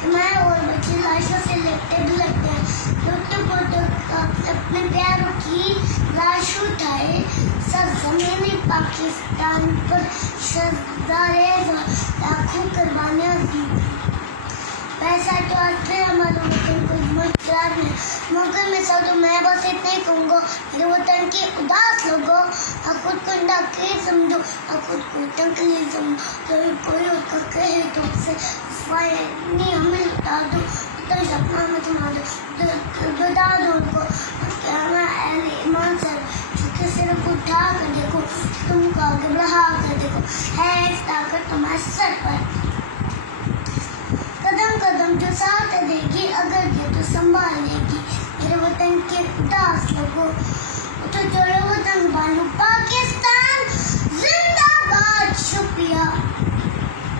کہ میں اور بچے لاشوں سے لپٹے ہیں، لٹے پوٹے اپنے پیاروں کی لاش اٹھائے، سرزمین پاکستان پر شہزادے لاکھوں قربانیاں دی۔ ویسا تو آج بھی ہمارے وطن کو مشکلات میں موقع میں سب تو میں بس اتنا ہی کہوں گا، میرے وطن کے اداس لوگوں، خود کو تکلیف سمجھو، خود کو تکلیف سمجھو، کوئی اور کا کہے تو اسے نہیں ہمیں لٹا دو، تو سپنا میں تمہا دو، بتا دو ان کو کہ ہمیں اہل ایمان سے چونکہ صرف اٹھا کر دیکھو، تم کو آگے بڑھا کر دیکھو، ہے ایک طاقت تمہارے سر پر، قدم قدم جو ساتھ دے گی، اگر یہ تو سنبھال لے گی۔ میرے وطن کے اداس لوگوں، تو چلو وطن والو، پاکستان زندہ باد، شکریہ۔